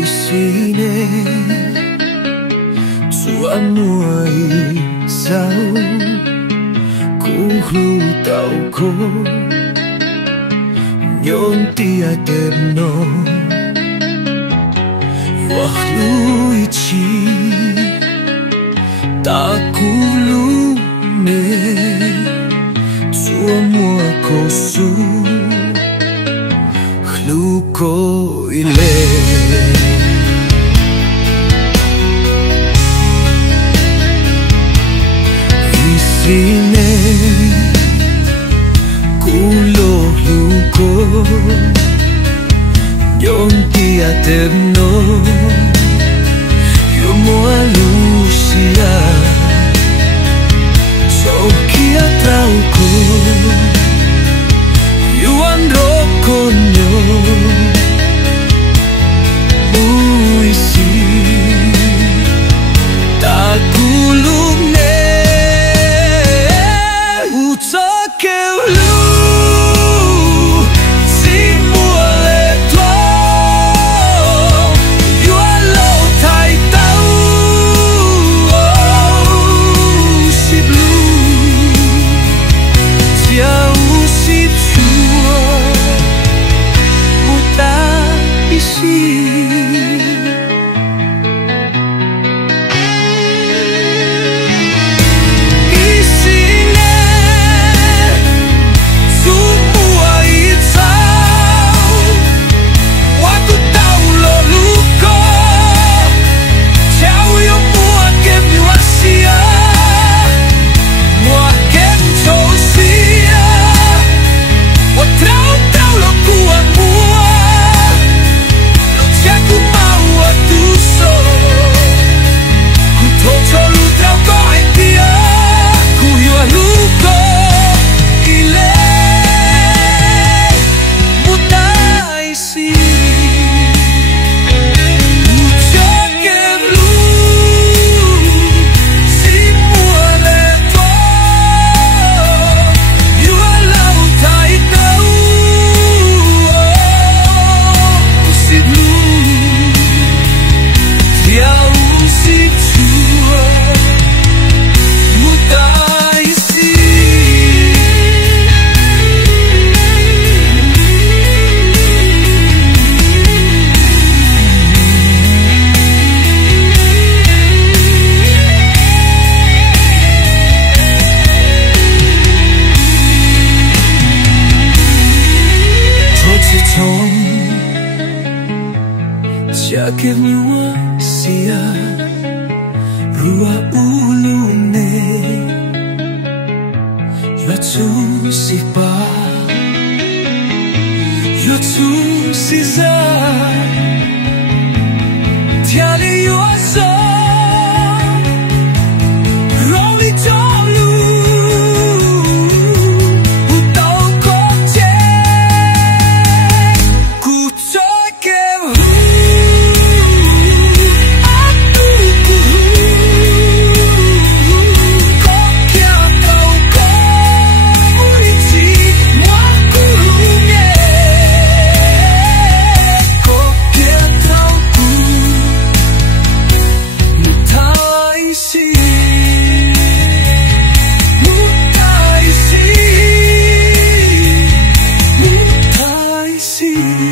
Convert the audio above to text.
isine tua muai sao ku hlu tau ko nyon tia terno wah lui chi ta ku lu ne tua mua ko su hlu ko ile isine kulo luko yon dia eterno yo moa lucia so kia trauko yo andro conyo uisi ta kulune Give me one sia rua ulune yo tu si pa yo tu si za tiali yo so rolly tolu see